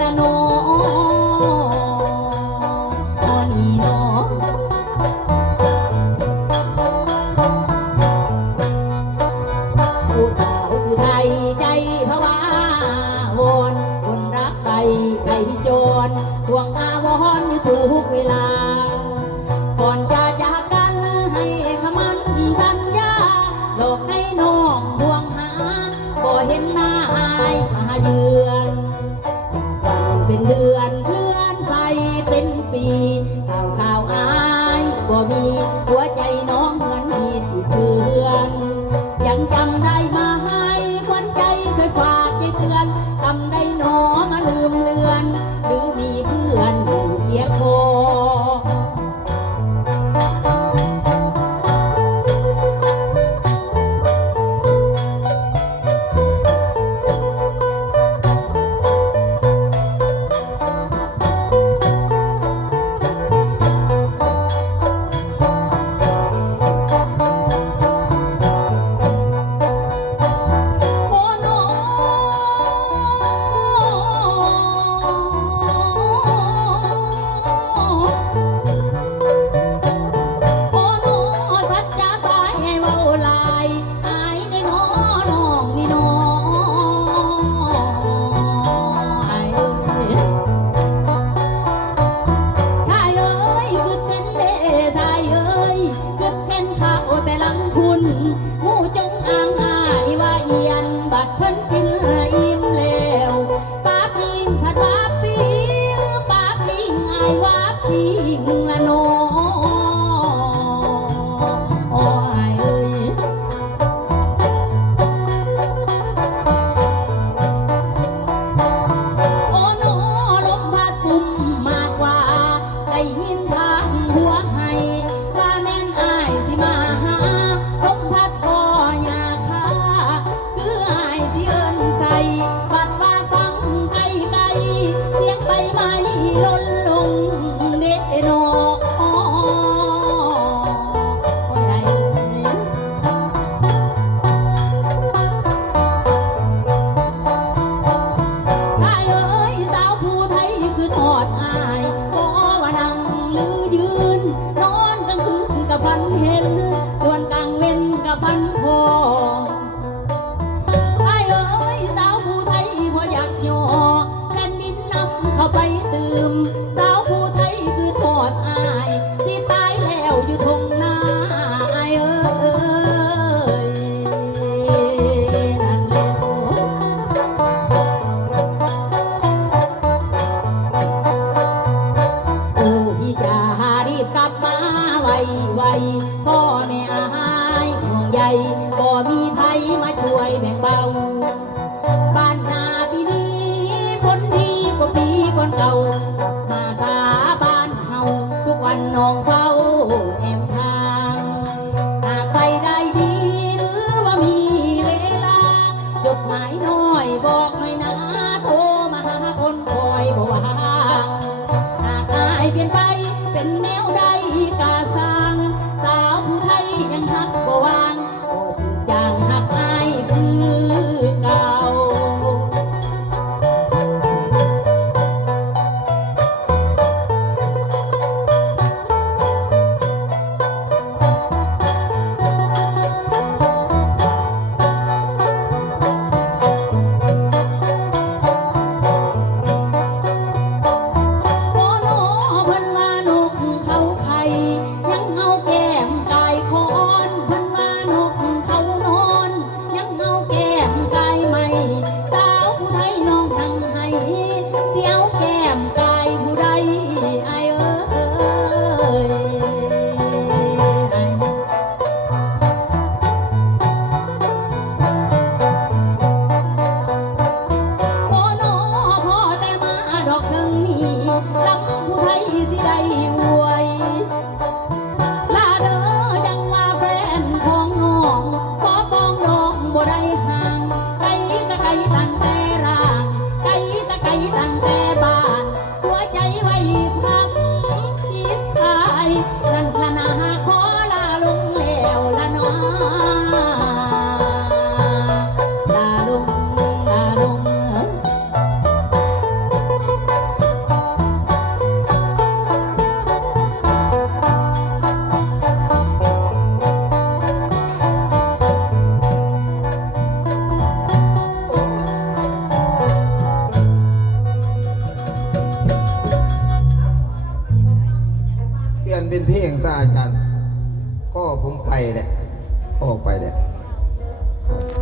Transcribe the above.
ละโนนี่โนผู้สาวผู้ไทยใจพะวาวอนคนรักไปใครที่โจรทวงอาวรณ์อยู่ทุกเวลาก่อนจะจากกันให้คำมั่นสัญญาหลอกให้น้องห่วงหาบ่เห็นหน้าอายมาเยือนวันเป็นเดือนเคลื่อนไปเป็นปีข่าวอายบ่มีหัวใจน้องเหมือนมีที่เตือนยังจำได้มาให้ควันใจเคยฝากใจเตือนทำได้หนอมาลืมเลือนหรือมีเพื่อนอยู่เคียงคองูจงอางอายว่าเอียนบัดเพิ่นกินอิ่มแล้วปากยิงผัดว่าปีปากยิงอายว่าปีละโนโอ้ยเอ้ยโอ้โนลมพัดปุ่มมากกว่าได้ยินทางหัวให้ว่าแม่นอายสิมาหาลมพัดก็อยากหาคืออายที่เอิ้นใส่บัดว่าฟังไกลไกลเสียงใบไม้หล่นลงเด้โนชายเอ้ยสาวผู้ไทยคือทอดอายบ่ว่านั่งหรือยืนนอนกลางคืนกับฝันเห็นส่วนกลางเว้นกับฝันพอชายเอ้ยสาวผู้ไทยพออยากย่อแผ่นดินนำเข้าไปตื่มสาวผู้ไทยคือทอดอายที่ตายแล้วอยู่ทงนาอายเอ้ยนั่นแหละ โอ้พี่จ๋ารีบกลับมาไวพ่อแม่อายห่วงใยบ่มีใครมาช่วยแบ่งเบาบ้านนาปีนี้คนดีกว่าปีก่อนเก่ากลับมาสาบ้านเฮาทุกวันน้องเฝ้าแอมทางหากไปได้ดีหรือว่ามีเวลาจดหมายน้อยบอกหน่อยนะโทรมาหาคนคอยบ่ว่างหากอายเปลี่ยนไปเป็นแนวใดกาสร้างสาวผู้ไทยยังหักบ่วางโอ้จืดจางหักอายคือเก่า อาจารย์ก็ผมไปแหละก็ออกไปแหละครับ